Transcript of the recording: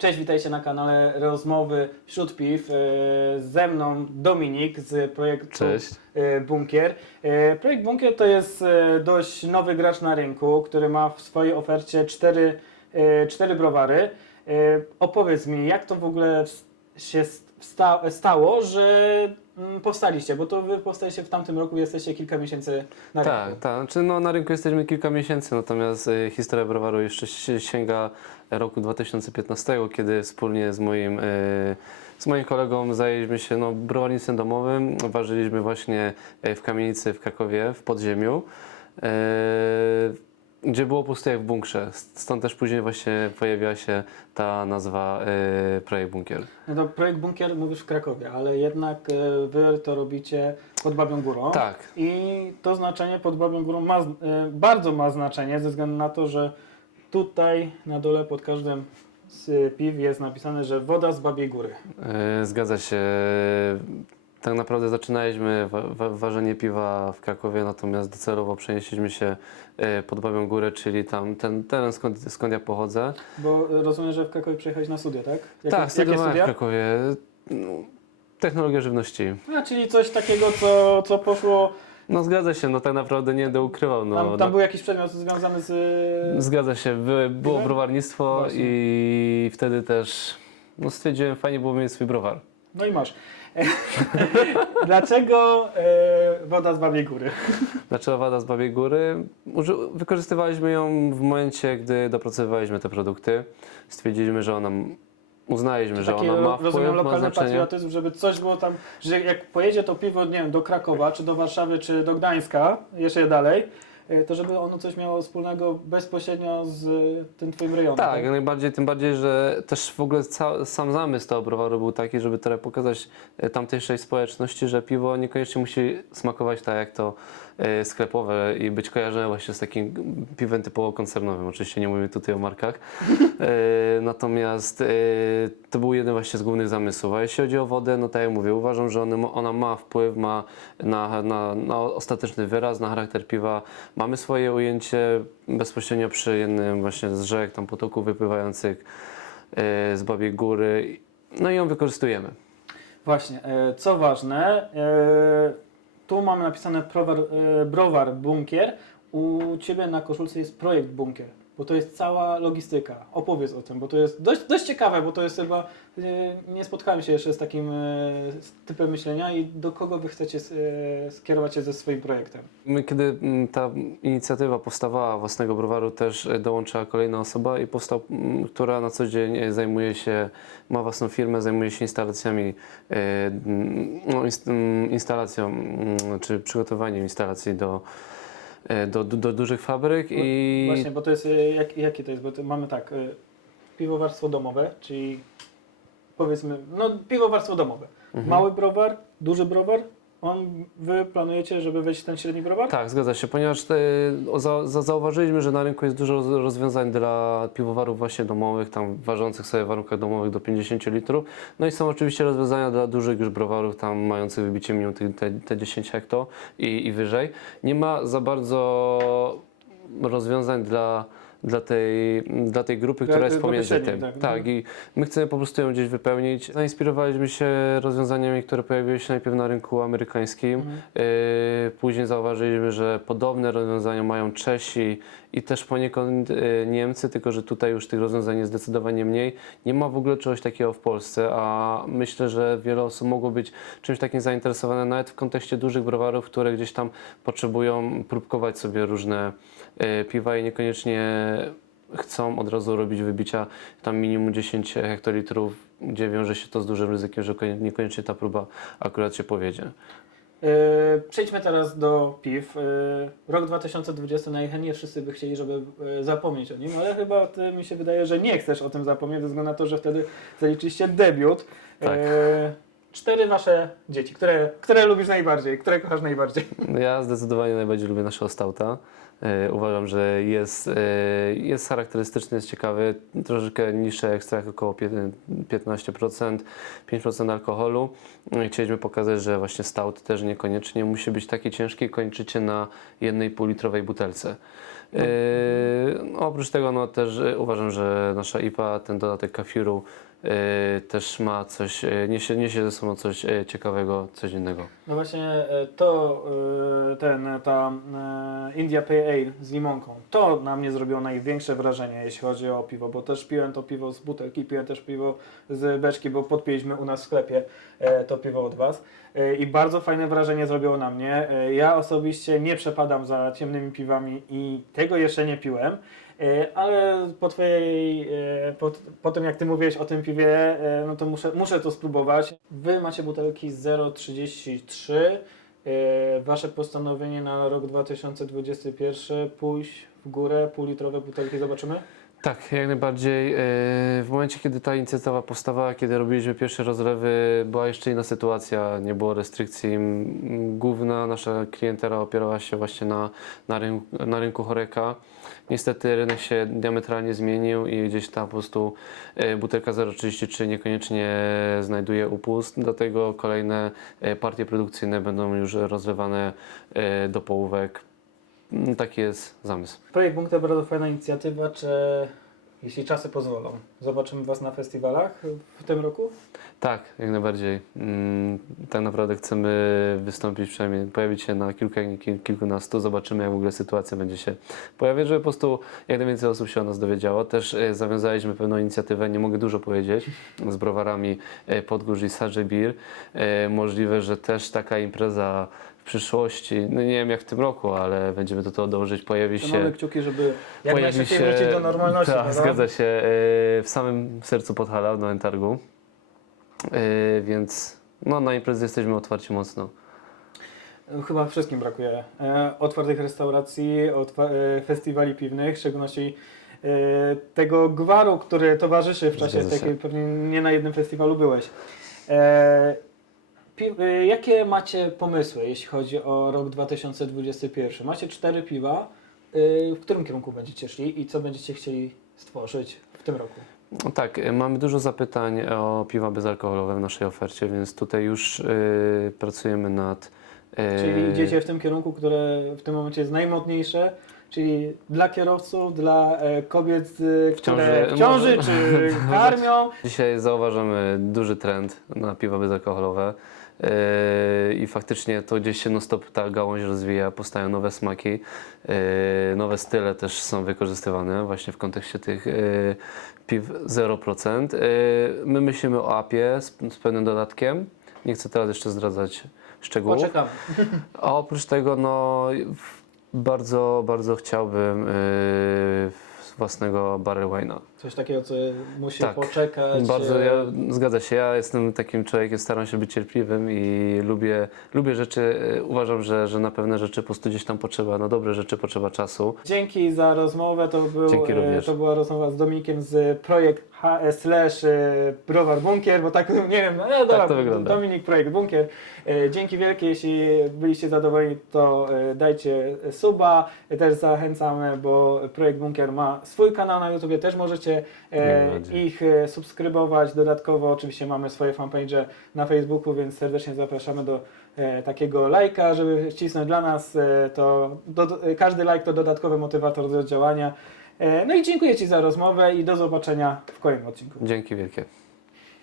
Cześć, witajcie na kanale Rozmowy wśród piw. E, Ze mną Dominik z projektu Cześć. e, Bunkier. E, Projekt Bunkier to jest dość nowy gracz na rynku, który ma w swojej ofercie cztery, cztery browary. Opowiedz mi, jak to w ogóle się sta stało, że powstaliście, bo to wy powstaliście w tamtym roku, jesteście kilka miesięcy na Tak, rynku. tak. Znaczy, no, na rynku jesteśmy kilka miesięcy, natomiast y, historia browaru jeszcze si- sięga roku 2015, kiedy wspólnie z moim, y, z moim kolegą zajęliśmy się no, browarnictwem domowym. Ważyliśmy właśnie y, w kamienicy w Krakowie, w podziemiu. y, gdzie było puste jak w bunkrze. Stąd też później właśnie pojawiła się ta nazwa y, Projekt Bunkier. No to projekt Bunkier mówisz w Krakowie, ale jednak e, wy to robicie pod Babią Górą. Tak, I to znaczenie pod Babią Górą ma, e, bardzo ma znaczenie ze względu na to, że tutaj na dole pod każdym z piw jest napisane, że woda z Babiej Góry. E, Zgadza się. Tak naprawdę zaczynaliśmy wa- wa- ważenie piwa w Krakowie, natomiast docelowo przenieśliśmy się e, pod Babią Górę, czyli tam ten teren skąd, skąd ja pochodzę. Bo rozumiem, że w Krakowie przyjechałeś na studia, tak? Jakie, tak, studiowałem w? Krakowie. No, Technologia żywności. A, czyli coś takiego, co, co poszło, No zgadza się, no tak naprawdę nie będę ukrywał. No, tam, tam no, był jakiś przedmiot związany z... Zgadza się, były, było browarnictwo Właśnie. i wtedy też no, stwierdziłem, fajnie było mieć swój browar. No i masz. Dlaczego e, woda z Babiej Góry? Dlaczego woda z Babiej Góry? Uży- Wykorzystywaliśmy ją w momencie, gdy dopracowywaliśmy te produkty. Stwierdziliśmy, że ona, uznaliśmy, że ona ma rozumiem, wpływ, ma lokalny znaczenie. patriotyzm, żeby coś było tam, że jak pojedzie to piwo, nie wiem, do Krakowa, czy do Warszawy, czy do Gdańska, jeszcze dalej, to żeby ono coś miało wspólnego bezpośrednio z e, tym twoim rejonem. Tak, jak najbardziej, tym bardziej, że też w ogóle ca- sam zamysł tego browaru był taki, żeby trochę pokazać e, tamtejszej społeczności, że piwo niekoniecznie musi smakować tak jak to e, sklepowe i być kojarzone właśnie z takim piwem typowo koncernowym. Oczywiście nie mówimy tutaj o markach. E, Natomiast e, to był jeden właśnie z głównych zamysłów. A jeśli chodzi o wodę, no tak jak mówię, uważam, że ona, ma- wpływ ma na, na, na ostateczny wyraz, na charakter piwa. Mamy swoje ujęcie bezpośrednio przy jednym właśnie z rzek, tam potoków wypływających e, z Babiej Góry. No i ją wykorzystujemy. Właśnie, e, co ważne, e, tu mamy napisane browar, e, browar Bunkier, u Ciebie na koszulce jest projekt Bunkier, bo to jest cała logistyka. Opowiedz o tym, bo to jest dość, dość ciekawe, bo to jest chyba, nie spotkałem się jeszcze z takim e, typem myślenia i do kogo Wy chcecie e, skierować się ze swoim projektem. My, kiedy mm, ta inicjatywa powstawała własnego browaru, też e, dołączyła kolejna osoba i powstał, mm, która na co dzień zajmuje się, ma własną firmę, zajmuje się instalacjami, mm, no, inst, instalacją, czy przygotowaniem instalacji do, do, do, do dużych fabryk i Właśnie, bo to jest, e, jak, jakie to jest, bo to mamy tak, e, piwowarstwo domowe, czyli powiedzmy, no piwowarstwo domowe. Mhm. Mały browar, duży browar, on, wy planujecie, żeby wejść w ten średni browar? Tak, zgadza się, ponieważ te, za, za, zauważyliśmy, że na rynku jest dużo roz- rozwiązań dla piwowarów właśnie domowych, tam ważących sobie w warunkach domowych do 50 litrów. No i są oczywiście rozwiązania dla dużych już browarów, tam mających wybicie minimum te, te, te 10 hekto i, i wyżej. Nie ma za bardzo rozwiązań dla, dla, tej, dla tej grupy, która jest pomiędzy tym. tak. Tak, i my chcemy po prostu ją gdzieś wypełnić. Zainspirowaliśmy się rozwiązaniami, które pojawiły się najpierw na rynku amerykańskim. Mhm. Yy, Później zauważyliśmy, że podobne rozwiązania mają Czesi i też poniekąd yy, Niemcy, tylko że tutaj już tych rozwiązań jest zdecydowanie mniej. Nie ma w ogóle czegoś takiego w Polsce, a myślę, że wiele osób mogło być czymś takim zainteresowane, nawet w kontekście dużych browarów, które gdzieś tam potrzebują próbkować sobie różne yy, piwa i niekoniecznie chcą od razu robić wybicia tam minimum 10 hektolitrów, gdzie wiąże się to z dużym ryzykiem, że konie- niekoniecznie ta próba akurat się powiedzie. Yy, przejdźmy teraz do piw. Yy, rok 2020 najchętniej wszyscy by chcieli, żeby yy, zapomnieć o nim, ale chyba ty mi się wydaje, że nie chcesz o tym zapomnieć, ze względu na to, że wtedy zaliczyliście debiut. Tak. Cztery wasze dzieci, które, które lubisz najbardziej, które kochasz najbardziej. Ja zdecydowanie najbardziej lubię naszego stauta. E, Uważam, że jest, e, jest charakterystyczny, jest ciekawy. Troszeczkę niższy ekstrakt, około pię- 15%, 5% alkoholu. No Chcieliśmy pokazać, że właśnie stout też niekoniecznie musi być taki ciężki i kończycie na jednej półlitrowej butelce. Yy, no, oprócz tego no, też yy, uważam, że nasza IPA, ten dodatek kafiru yy, też ma coś, yy, niesie, niesie ze sobą coś ciekawego, coś innego. No właśnie to, ten, ta India Pale Ale z limonką, to na mnie zrobiło największe wrażenie, jeśli chodzi o piwo, bo też piłem to piwo z butelki, piłem też piwo z beczki, bo podpiliśmy u nas w sklepie e, to piwo od Was E, i bardzo fajne wrażenie zrobiło na mnie. E, Ja osobiście nie przepadam za ciemnymi piwami i tego jeszcze nie piłem. E, Ale po twojej, e, po, po tym jak ty mówiłeś o tym piwie, e, no to muszę, muszę to spróbować. Wy macie butelki 0,33. E, Wasze postanowienie na rok 2021 pójść w górę, półlitrowe butelki zobaczymy? Tak, jak najbardziej. W momencie, kiedy ta inicjatywa powstawała, kiedy robiliśmy pierwsze rozlewy, była jeszcze inna sytuacja, nie było restrykcji. Główna nasza klientela opierała się właśnie na, na, rynku, na rynku choreka. Niestety rynek się diametralnie zmienił i gdzieś tam po prostu yy, butelka 0,33 niekoniecznie znajduje upust, dlatego kolejne yy, partie produkcyjne będą już rozlewane yy, do połówek. Mm, Taki jest zamysł. Projekt Bunker bardzo fajna inicjatywa, czy jeśli czasy pozwolą, zobaczymy Was na festiwalach w tym roku? Tak, jak najbardziej. Mm, Tak naprawdę chcemy wystąpić, przynajmniej pojawić się na kilku, kilkunastu. Zobaczymy, jak w ogóle sytuacja będzie się pojawiać, żeby po prostu jak najwięcej osób się o nas dowiedziało. Też e, zawiązaliśmy pewną inicjatywę, nie mogę dużo powiedzieć, z browarami e, Podgórz i Sadże Beer. E, Możliwe, że też taka impreza w przyszłości, no nie wiem jak w tym roku, ale będziemy do tego dążyć, pojawi To się... mamy kciuki, żeby jak Pojawi najszybciej wrócić do normalności. Tak, prawda? zgadza się. e, W samym sercu Podhala, w Nowym Targu. E, Więc no, na imprezy jesteśmy otwarci mocno. Chyba wszystkim brakuje. E, otwartych restauracji, otwa- e, festiwali piwnych, w szczególności e, tego gwaru, który towarzyszy w czasie Zgadza się. takiej, pewnie nie na jednym festiwalu byłeś. E, e, jakie macie pomysły, jeśli chodzi o rok 2021? Macie cztery piwa. E, w którym kierunku będziecie szli i co będziecie chcieli stworzyć w tym roku? No tak, e, mamy dużo zapytań o piwa bezalkoholowe w naszej ofercie, więc tutaj już e, pracujemy nad. e, Czyli idziecie w tym kierunku, które w tym momencie jest najmodniejsze, czyli dla kierowców, dla e, kobiet, e, które ciąży, w ciąży czy karmią. Dzisiaj zauważamy duży trend na piwa bezalkoholowe. Yy, I faktycznie to gdzieś się non stop ta gałąź rozwija, powstają nowe smaki, yy, nowe style też są wykorzystywane właśnie w kontekście tych yy, piw 0%. Yy, My myślimy o apie z, z pewnym dodatkiem. Nie chcę teraz jeszcze zdradzać szczegółów. Poczekamy. A oprócz tego, no, bardzo, bardzo chciałbym własnego barrel wine'a. Coś takiego, co musi Tak. poczekać. Bardzo, e, ja, zgadza się, ja jestem takim człowiekiem, staram się być cierpliwym i lubię, lubię rzeczy, e, uważam, że, że na pewne rzeczy po prostu gdzieś tam potrzeba, na dobre rzeczy potrzeba czasu. Dzięki za rozmowę. To, był, Dzięki e, to była rozmowa z Dominikiem z projekt HS slash Browar Bunkier, bo tak nie wiem, no, dobra, to wygląda. Dominik Projekt Bunkier. Dzięki wielkie, jeśli byliście zadowoleni, to dajcie suba. Też zachęcamy, bo Projekt Bunkier ma swój kanał na YouTube, też możecie e, ich e, subskrybować. Dodatkowo oczywiście mamy swoje fanpage na Facebooku, więc serdecznie zapraszamy do e, takiego lajka, żeby wcisnąć dla nas. E, to do, do, każdy lajk to dodatkowy motywator do działania. E, no i dziękuję Ci za rozmowę i do zobaczenia w kolejnym odcinku. Dzięki wielkie.